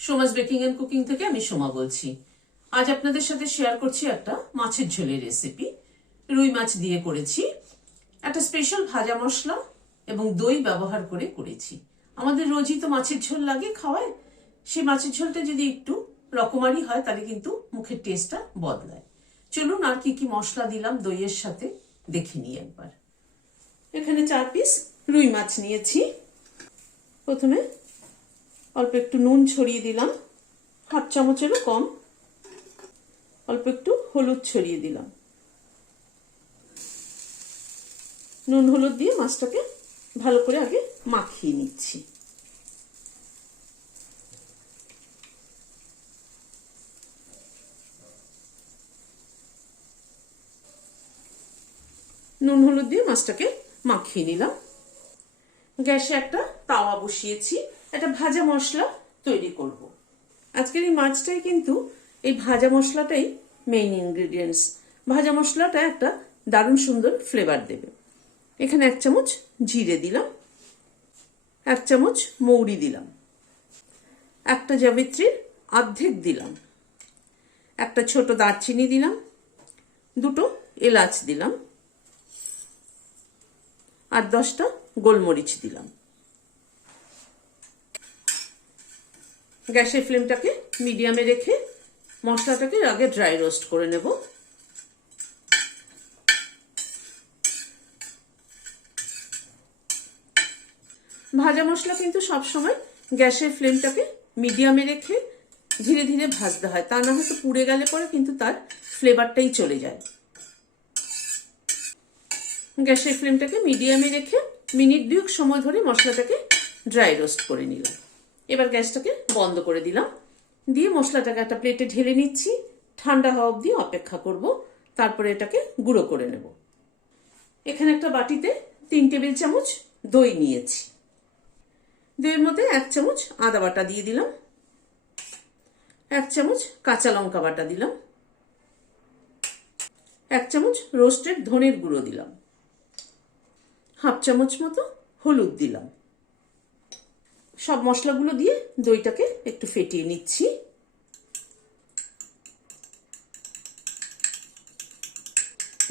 Soma's baking and cooking থেকে আমি সোমা বলছি। আজ আপনাদের সাথে শেয়ার করছি একটা মাছের ঝোলের রেসিপি। রুই মাছ দিয়ে করেছি। একটা স্পেশাল ভাজা মশলা এবং দই ব্যবহার করে করেছি। আমাদের রোজই তো মাছের ঝোল লাগে খাওয়ায়, সেই মাছের ঝোলটা যদি একটু রকমারি হয় তাহলে কিন্তু মুখের টেস্টটা বদলায়। চলুন আর কি কি মশলা দিলাম দইয়ের সাথে দেখে নিই একবার। এখানে 4 পিস রুই মাছ নিয়েছি। প্রথমে অল্প একটু নুন ছড়িয়ে দিলাম, হাফ চামচেরও কম। অল্প একটু হলুদ ছড়িয়ে দিলাম। নুন হলুদ দিয়ে মাছটাকে ভালো করে আগে মাখিয়ে নিচ্ছি। নুন হলুদ দিয়ে মাছটাকে মাখিয়ে নিলাম। গ্যাসে একটা তাওয়া বসিয়েছি, একটা ভাজা মশলা তৈরি করব। আজকের এই মাছটাই কিন্তু এই ভাজা মশলাটাই মেইন ইনগ্রেডিয়েন্টস। ভাজা মশলাটা একটা দারুণ সুন্দর ফ্লেভার দেবে। এখানে 1 চামচ জিরে দিলাম, 1 চামচ মৌরি দিলাম, একটা জাবিত্রীর অর্ধেক দিলাম, একটা ছোট দারচিনি দিলাম, 2টো এলাচ দিলাম, আর 10টা গোলমরিচ দিলাম। গ্যাসের ফ্লেমটাকে মিডিয়ামে রেখে মশলাটাকে আগে ড্রাই রোস্ট করে নেব। ভাজা মশলা কিন্তু সবসময় গ্যাসের ফ্লেমটাকে মিডিয়ামে রেখে ধীরে ধীরে ভাজতে হয়, তা না হয়তো পুড়ে গেলে পরে কিন্তু তার ফ্লেভারটাই চলে যায়। গ্যাসের ফ্লেমটাকে মিডিয়ামে রেখে মিনিট 2 সময় ধরে মশলাটাকে ড্রাই রোস্ট করে নিলাম। এবার গ্যাসটাকে বন্ধ করে দিলাম, দিয়ে মশলাটাকে একটা প্লেটে ঢেলে নিচ্ছি। ঠান্ডা হওয়া অবধি অপেক্ষা করব, তারপরে এটাকে গুঁড়ো করে নেব। এখানে একটা বাটিতে 3 টেবিল চামচ দই নিয়েছি। দইয়ের মধ্যে 1 চামচ আদা বাটা দিয়ে দিলাম, 1 চামচ কাঁচা লঙ্কা বাটা দিলাম, 1 চামচ রোস্টেড ধনের গুঁড়ো দিলাম, হাফ চামচ মতো হলুদ দিলাম। সব মশলাগুলো দিয়ে দইটাকে একটু ফেটিয়ে নিচ্ছি।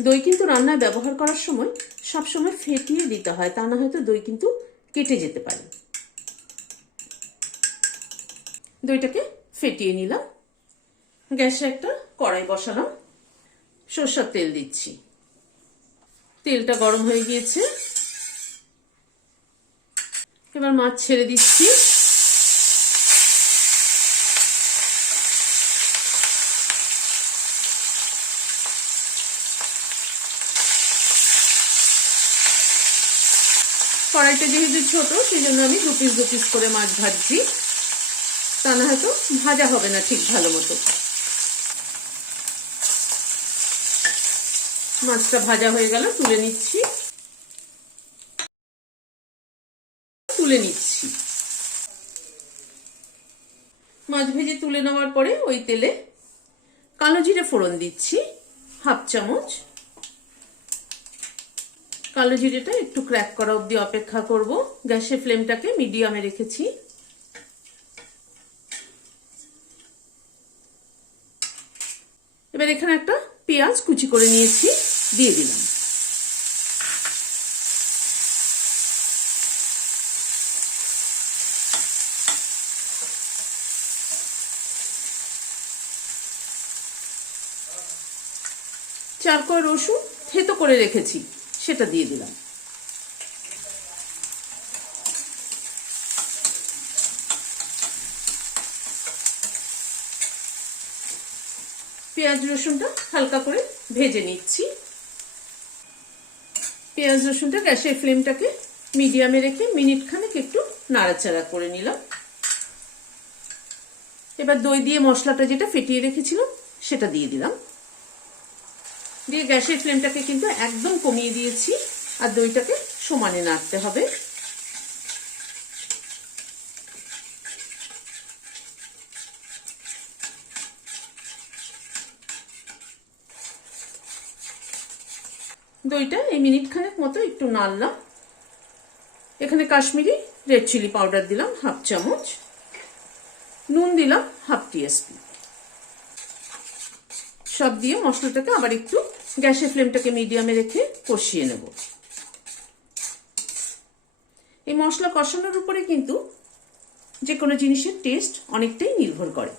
দই কিন্তু রান্নায় ব্যবহার করার সময় সবসময় ফেটিয়ে দিতে হয়, তা না হয়তো দই কিন্তু কেটে যেতে পারে। দইটাকে ফেটিয়ে নিলাম। গ্যাসে একটা কড়াই বসালাম, সরষের তেল দিচ্ছি। তেলটা গরম হয়ে গিয়েছে, এবার মাছ ছেড়ে দিচ্ছি। কড়াইটা যেহেতু ছোট সেই জন্য আমি 2 পিস করে মাছ ভাজছি, তা না হয়তো ভাজা হবে না ঠিক ভালো মতো। মাছটা ভাজা হয়ে গেল, তুলে নিচ্ছি। মাছ ভেজে তুলে নেওয়ার পরে ওই তেলে কালো জিরে ফোড়ন দিচ্ছি, হাফ চামচ। কালো জিরেটা একটু ক্র্যাক করা অবধি অপেক্ষা করব। গ্যাসের ফ্লেমটাকে মিডিয়ামে রেখেছি। এবার এখানে একটা পেঁয়াজ কুচি করে নিয়েছি, দিয়ে দিলাম। চার কোয়া রসুন থেতো করে রেখেছি, সেটা দিয়ে দিলাম। পেঁয়াজ রসুনটা হালকা করে ভেজে নিচ্ছি। পেঁয়াজ রসুনটা গ্যাসের ফ্লেমটাকে মিডিয়ামে রেখে মিনিট খানেক একটু নাড়াচাড়া করে নিলাম। এবার দই দিয়ে মশলাটা যেটা ফেটিয়ে রেখেছিলাম সেটা দিয়ে দিলাম। দিয়ে গ্যাসের ফ্লেমটাকে কিন্তু একদম কমিয়ে দিয়েছি, আর দইটাকে সমানে নাড়তে হবে। দইটা এই মিনিট খানেক মতো একটু নাড়লাম। এখানে কাশ্মীরি রেড চিলি পাউডার দিলাম হাফ চামচ, নুন দিলাম হাফ টিস্পুন। সব দিয়ে মশলাটাকে আবার একটু গ্যাসের ফ্লেমটাকে মিডিয়ামে রেখে কষিয়ে নেব। এই মশলা কষানোর উপরে কিন্তু যে কোনো জিনিসের টেস্ট অনেকটাই নির্ভর করে।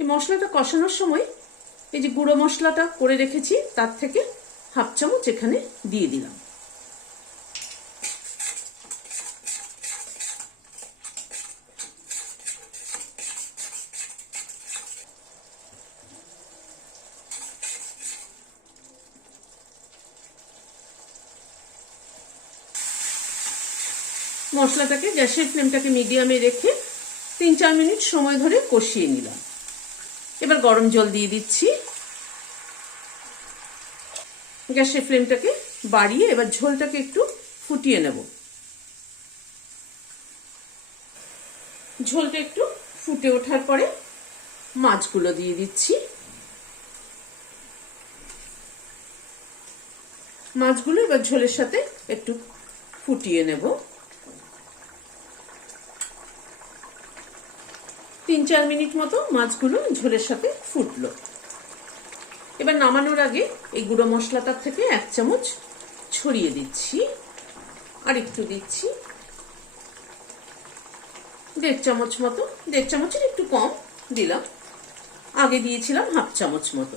এই মশলাটা কষানোর সময় এই যে গুঁড়ো মশলাটা করে রেখেছি তার থেকে হাফ চামচ এখানে দিয়ে দিলাম। মশলাটাকে গ্যাসের ফ্লেমটাকে মিডিয়ামে রেখে 3-4 মিনিট সময় ধরে কষিয়ে নিলাম। এবার গরম জল দিয়ে দিচ্ছি। গ্যাসের ফ্লেমটাকে বাড়িয়ে এবার ঝোলটাকে একটু ফুটিয়ে নেব। ঝোলটা একটু ফুটে ওঠার পরে মাছগুলো দিয়ে দিচ্ছি। মাছগুলো এবার ঝোলের সাথে একটু ফুটিয়ে নেব। 3-4 মিনিট মতো মাছগুলো ঝোলের সাথে ফুটলো। এবার নামানোর আগে এই গুঁড়ো মশলাটার থেকে 1 চামচ ছড়িয়ে দিচ্ছি, আর একটু দিচ্ছি, 1.5 চামচ মতো, 1.5 চামচের একটু কম দিলাম, আগে দিয়েছিলাম হাফ চামচ মতো।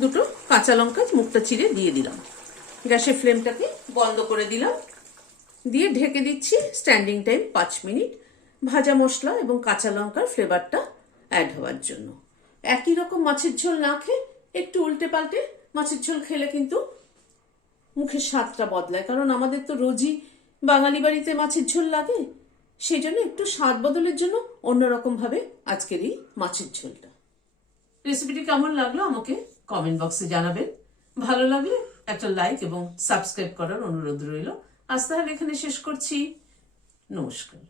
দুটো কাঁচা লঙ্কা মুখটা চিড়ে দিয়ে দিলাম। গ্যাসের ফ্লেমটাকে বন্ধ করে দিলাম, দিয়ে ঢেকে দিচ্ছি স্ট্যান্ডিং টাইম 5 মিনিট, ভাজা মশলা এবং কাঁচা লঙ্কার ফ্লেভারটা অ্যাড হওয়ার জন্য। একই রকম মাছের ঝোল না খেয়ে একটু উল্টে পাল্টে মাছের ঝোল খেলে কিন্তু মুখের স্বাদটা বদলায়, কারণ আমাদের তো রোজই বাঙালি বাড়িতে মাছের ঝোল লাগে, সেই জন্য একটু স্বাদ বদলের জন্য অন্যরকম ভাবে আজকের এই মাছের ঝোলটা। রেসিপিটি কেমন লাগলো আমাকে কমেন্ট বক্সে জানাবেন। ভালো লাগলে একটা লাইক এবং সাবস্ক্রাইব করার অনুরোধ রইল। আজ তাহলে এখানে শেষ করছি। নমস্কার।